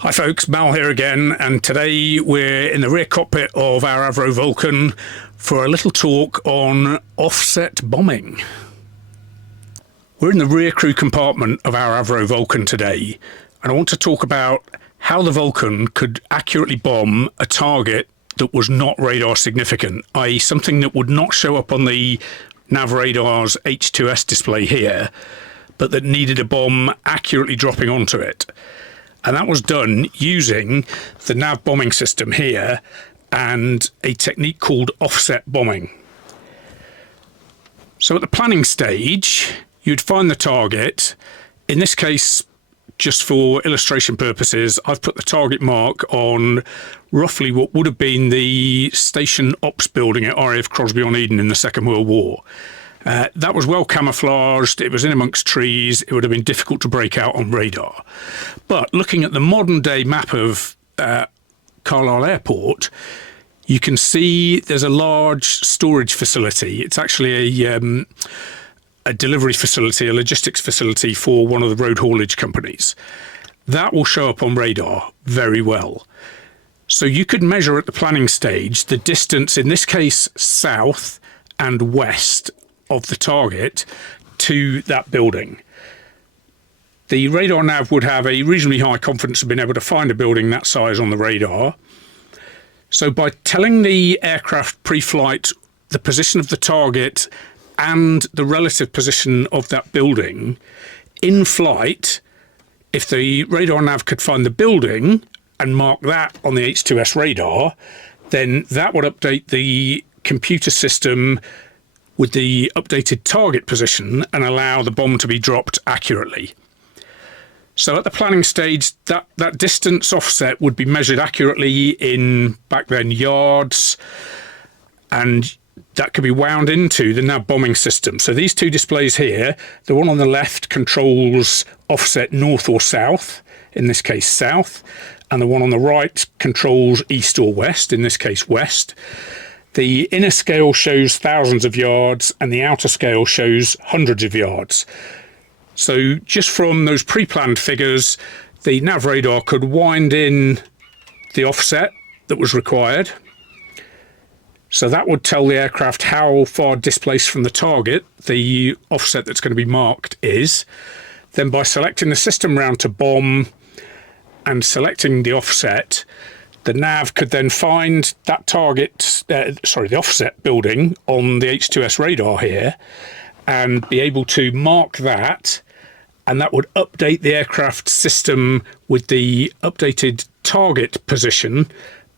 Hi folks, Mal here again, and today we're in the rear cockpit of our Avro Vulcan for a little talk on offset bombing. We're in the rear crew compartment of our Avro Vulcan today, and I want to talk about how the Vulcan could accurately bomb a target that was not radar significant, i.e. something that would not show up on the nav radar's H2S display here, but that needed a bomb accurately dropping onto it. And that was done using the nav bombing system here and a technique called offset bombing. So at the planning stage, you'd find the target. In this case, just for illustration purposes, I've put the target mark on roughly what would have been the station ops building at RAF Crosby-on-Eden in the Second World War. That was well camouflaged, it was in amongst trees, it would have been difficult to break out on radar. But looking at the modern day map of Carlisle Airport, you can see there's a large storage facility. It's actually a delivery facility, a logistics facility for one of the road haulage companies. That will show up on radar very well. So you could measure at the planning stage the distance, in this case south and west of the target to that building. The radar nav would have a reasonably high confidence of being able to find a building that size on the radar. So by telling the aircraft pre-flight the position of the target and the relative position of that building, in flight, if the radar nav could find the building and mark that on the H2S radar, then that would update the computer system with the updated target position and allow the bomb to be dropped accurately. So at the planning stage, that distance offset would be measured accurately in, back then, yards, and that could be wound into the nav bombing system. So these two displays here, the one on the left controls offset north or south, in this case south, and the one on the right controls east or west, in this case west. The inner scale shows thousands of yards and the outer scale shows hundreds of yards. So just from those pre-planned figures, the nav radar could wind in the offset that was required. So that would tell the aircraft how far displaced from the target the offset that's going to be marked is. Then by selecting the system round to bomb and selecting the offset, the nav could then find that target, the offset building on the H2S radar here and be able to mark that, and that would update the aircraft system with the updated target position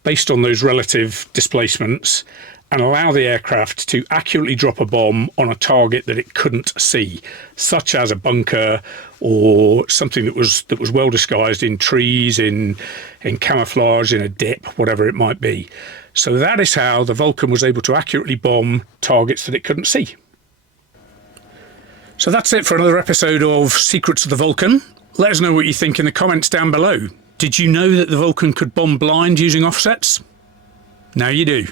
based on those relative displacements and allow the aircraft to accurately drop a bomb on a target that it couldn't see, such as a bunker or something that was well disguised in trees, in camouflage, in a dip, whatever it might be. So that is how the Vulcan was able to accurately bomb targets that it couldn't see. So that's it for another episode of Secrets of the Vulcan. Let us know what you think in the comments down below. Did you know that the Vulcan could bomb blind using offsets? Now you do.